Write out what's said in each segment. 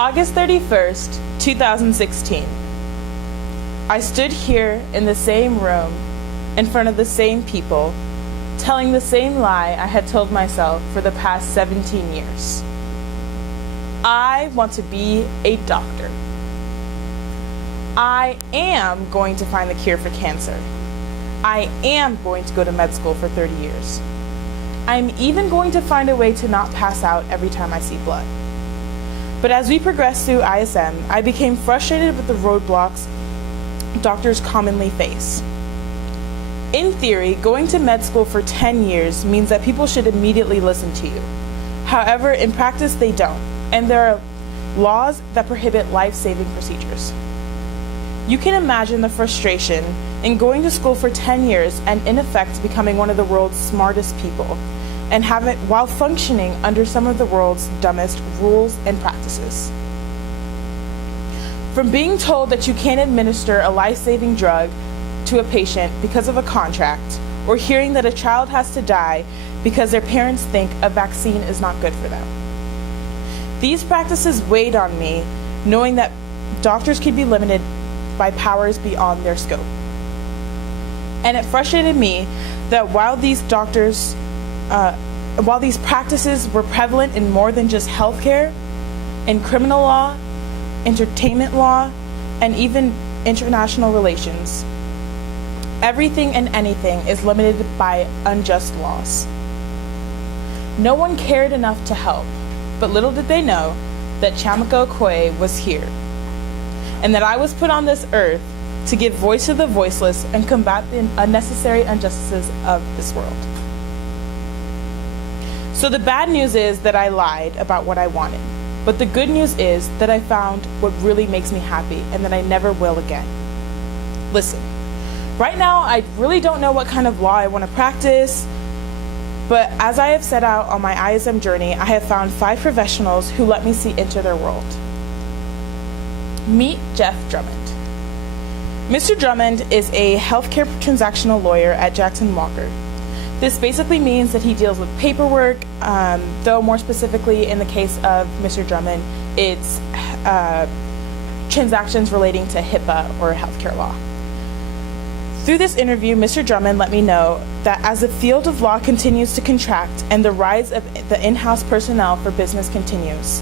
August 31st, 2016. I stood here in the same room, in front of the same people, telling the same lie I had told myself for the past 17 years. I want to be a doctor. I am going to find the cure for cancer. I am going to go to med school for 30 years. I'm even going to find a way to not pass out every time I see blood. But as we progressed through ISM, I became frustrated with the roadblocks doctors commonly face. In theory, going to med school for 10 years means that people should immediately listen to you. However, in practice, they don't, and there are laws that prohibit life-saving procedures. You can imagine the frustration in going to school for 10 years and in effect becoming one of the world's smartest people, and have it while functioning under some of the world's dumbest rules and practices. From being told that you can't administer a life-saving drug to a patient because of a contract, or hearing that a child has to die because their parents think a vaccine is not good for them. These practices weighed on me, knowing that doctors could be limited by powers beyond their scope. And it frustrated me that while these practices were prevalent in more than just healthcare, in criminal law, entertainment law, and even international relations, everything and anything is limited by unjust laws. No one cared enough to help, but little did they know that Chiamaka Okoye was here, and that I was put on this earth to give voice to the voiceless and combat the unnecessary injustices of this world. So the bad news is that I lied about what I wanted, but the good news is that I found what really makes me happy and that I never will again. Listen, right now I really don't know what kind of law I want to practice, but as I have set out on my ISM journey, I have found 5 professionals who let me see into their world. Meet Jeff Drummond. Mr. Drummond is a healthcare transactional lawyer at Jackson Walker. This basically means that he deals with paperwork, though more specifically in the case of Mr. Drummond, it's transactions relating to HIPAA or healthcare law. Through this interview, Mr. Drummond let me know that as the field of law continues to contract and the rise of the in-house personnel for business continues,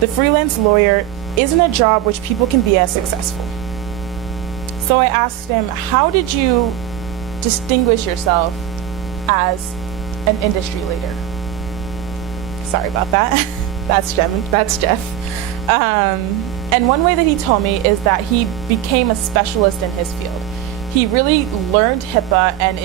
the freelance lawyer isn't a job which people can be as successful. So I asked him, how did you distinguish yourself as an industry leader? Sorry about that. That's Jeff. And one way that he told me is that he became a specialist in his field. He really learned HIPAA and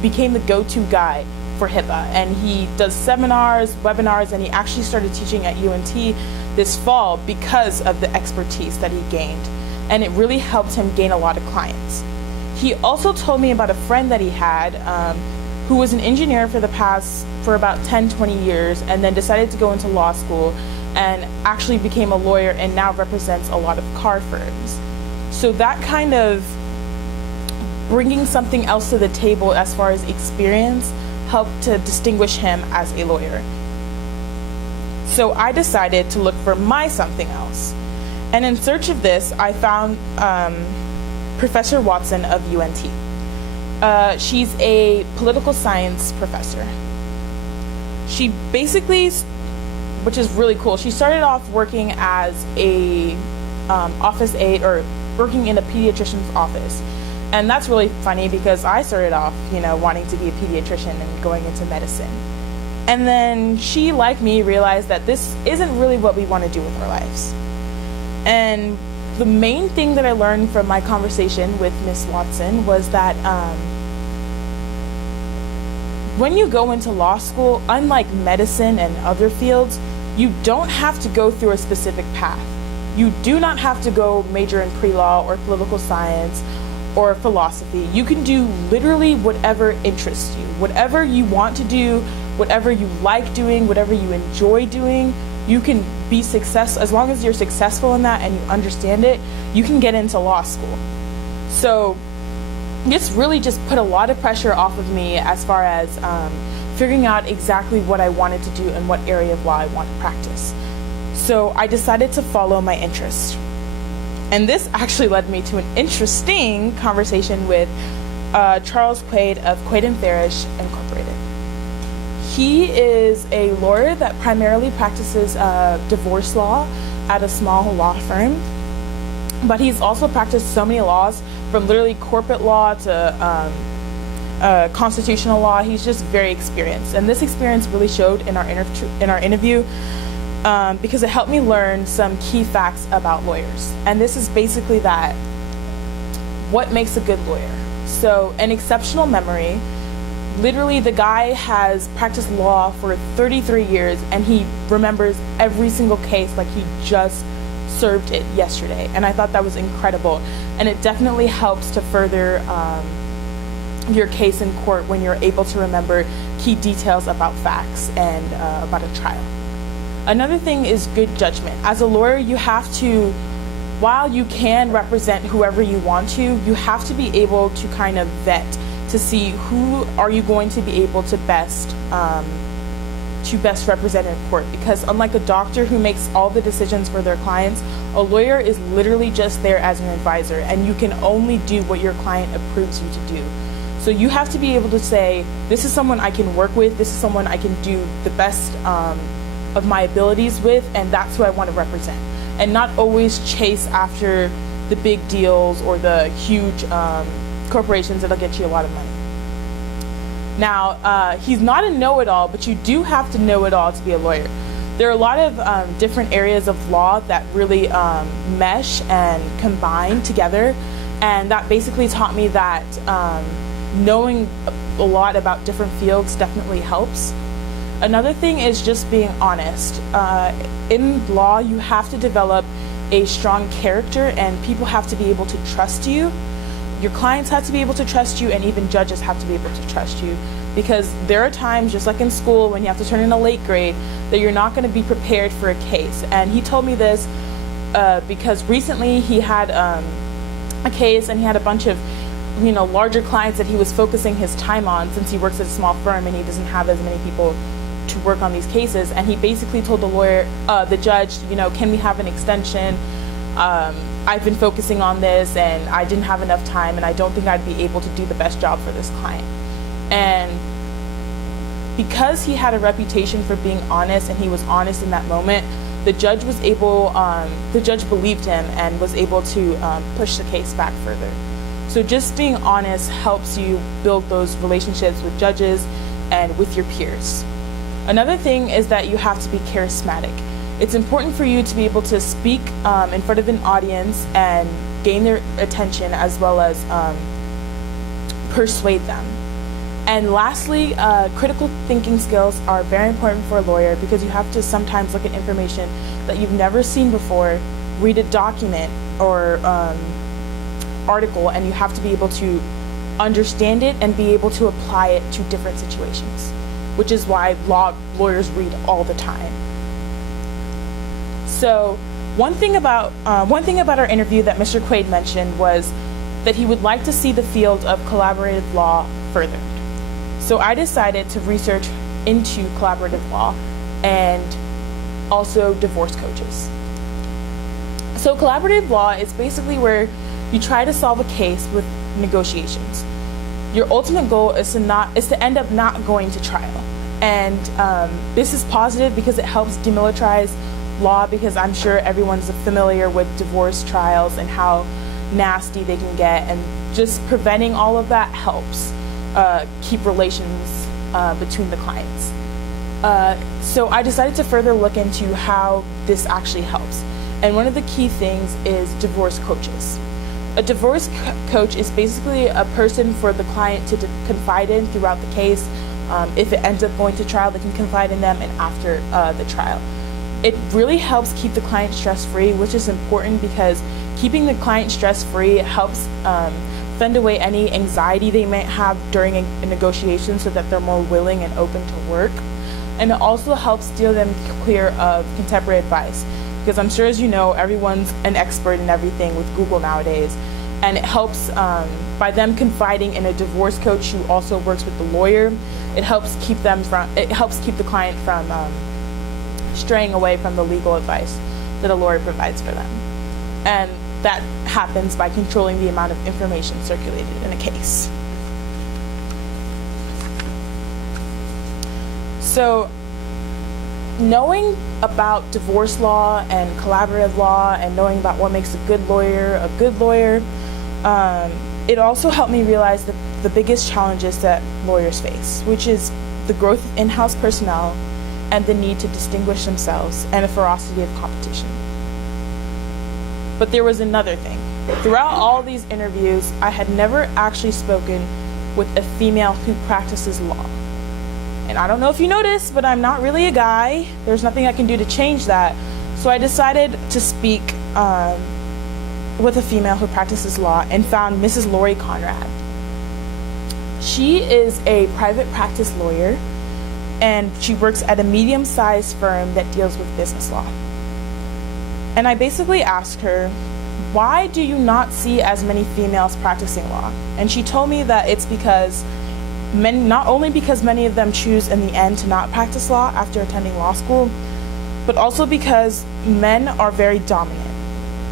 became the go-to guy for HIPAA. And he does seminars, webinars, and he actually started teaching at UNT this fall because of the expertise that he gained. And it really helped him gain a lot of clients. He also told me about a friend that he had who was an engineer for about 10, 20 years, and then decided to go into law school and actually became a lawyer and now represents a lot of car firms. So that kind of bringing something else to the table as far as experience helped to distinguish him as a lawyer. So I decided to look for my something else. And in search of this, I found Professor Watson of UNT. She's a political science professor. She basically, which is really cool, she started off working as a office aide or working in a pediatrician's office. And that's really funny because I started off, wanting to be a pediatrician and going into medicine. And then she, like me, realized that this isn't really what we want to do with our lives. And the main thing that I learned from my conversation with Miss Watson was that when you go into law school, unlike medicine and other fields, you don't have to go through a specific path. You do not have to go major in pre-law or political science or philosophy. You can do literally whatever interests you, whatever you want to do, whatever you like doing, whatever you enjoy doing. You can be successful as long as you're successful in that and you understand it. You can get into law school. So this really just put a lot of pressure off of me as far as figuring out exactly what I wanted to do and what area of law I want to practice. So I decided to follow my interest. And this actually led me to an interesting conversation with Charles Quaid of Quaid and Farish Incorporated. He is a lawyer that primarily practices divorce law at a small law firm, but he's also practiced so many laws, from literally corporate law to constitutional law. He's just very experienced, and this experience really showed in our interview because it helped me learn some key facts about lawyers. And this is basically that: what makes a good lawyer? So, an exceptional memory. Literally, the guy has practiced law for 33 years, and he remembers every single case like he just served it yesterday. And I thought that was incredible. And it definitely helps to further your case in court when you're able to remember key details about facts and about a trial. Another thing is good judgment. As a lawyer, you have to, while you can represent whoever you want to, you have to be able to kind of vet to see who are you going to be able to best represent in court. Because unlike a doctor who makes all the decisions for their clients, a lawyer is literally just there as an advisor, and you can only do what your client approves you to do. So you have to be able to say, this is someone I can work with, this is someone I can do the best of my abilities with, and that's who I want to represent. And not always chase after the big deals or the huge corporations that'll get you a lot of money. Now, he's not a know-it-all, but you do have to know it all to be a lawyer. There are a lot of different areas of law that really mesh and combine together, and that basically taught me that knowing a lot about different fields definitely helps. Another thing is just being honest. In law, you have to develop a strong character, and people have to be able to trust you. Your clients have to be able to trust you, and even judges have to be able to trust you, because there are times, just like in school, when you have to turn in a late grade, that you're not going to be prepared for a case. And he told me this because recently he had a case, and he had a bunch of larger clients that he was focusing his time on, since he works at a small firm and he doesn't have as many people to work on these cases. And he basically told the judge, can we have an extension? I've been focusing on this and I didn't have enough time, and I don't think I'd be able to do the best job for this client. And because he had a reputation for being honest, and he was honest in that moment, the judge believed him and was able to push the case back further. So just being honest helps you build those relationships with judges and with your peers. Another thing is that you have to be charismatic. It's important for you to be able to speak in front of an audience and gain their attention, as well as persuade them. And lastly, critical thinking skills are very important for a lawyer, because you have to sometimes look at information that you've never seen before, read a document or article, and you have to be able to understand it and be able to apply it to different situations, which is why lawyers read all the time. So one thing about our interview that Mr. Quaid mentioned was that he would like to see the field of collaborative law furthered. So I decided to research into collaborative law and also divorce coaches. So collaborative law is basically where you try to solve a case with negotiations. Your ultimate goal is to end up not going to trial. And this is positive because it helps demilitarize law, because I'm sure everyone's familiar with divorce trials and how nasty they can get, and just preventing all of that helps keep relations between the clients. So I decided to further look into how this actually helps. And one of the key things is divorce coaches. A divorce coach is basically a person for the client to confide in throughout the case. If it ends up going to trial, they can confide in them, and after the trial. It really helps keep the client stress-free, which is important, because keeping the client stress-free helps fend away any anxiety they might have during a negotiation, so that they're more willing and open to work. And it also helps steer them clear of contemporary advice, because I'm sure, as you know, everyone's an expert in everything with Google nowadays. And it helps by them confiding in a divorce coach who also works with the lawyer. It helps keep the client from straying away from the legal advice that a lawyer provides for them. And that happens by controlling the amount of information circulated in a case. So, knowing about divorce law and collaborative law and knowing about what makes a good lawyer, it also helped me realize the biggest challenges that lawyers face, which is the growth of in-house personnel and the need to distinguish themselves and a ferocity of competition. But there was another thing. Throughout all these interviews, I had never actually spoken with a female who practices law. And I don't know if you noticed, but I'm not really a guy. There's nothing I can do to change that. So I decided to speak with a female who practices law and found Mrs. Lori Conrad. She is a private practice lawyer, and she works at a medium-sized firm that deals with business law. And I basically asked her, why do you not see as many females practicing law? And she told me that it's because not only because many of them choose in the end to not practice law after attending law school, but also because men are very dominant.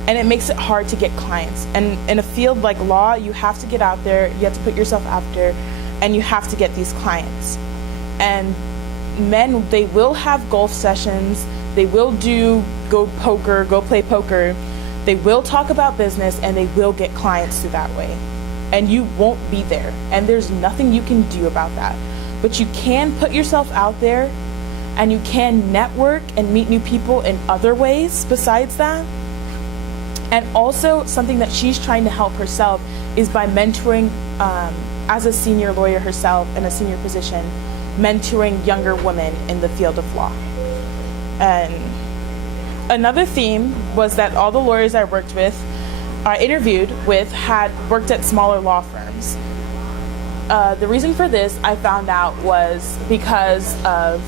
And it makes it hard to get clients. And in a field like law, you have to get out there, you have to put yourself out there, and you have to get these clients. And men, they will have golf sessions, they will go play poker, they will talk about business, and they will get clients through that way. And you won't be there, and there's nothing you can do about that. But you can put yourself out there, and you can network and meet new people in other ways besides that. And also, something that she's trying to help herself is by mentoring, as a senior lawyer herself in a senior position, mentoring younger women in the field of law. And another theme was that all the lawyers I interviewed with had worked at smaller law firms. The reason for this, I found out, was because of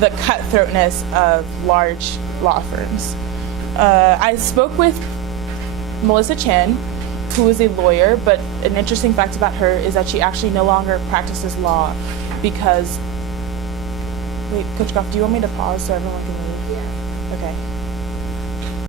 the cutthroatness of large law firms. I spoke with Melissa Chan, who is a lawyer, but an interesting fact about her is that she actually no longer practices law because... Wait, Coach Goff, do you want me to pause so everyone can leave?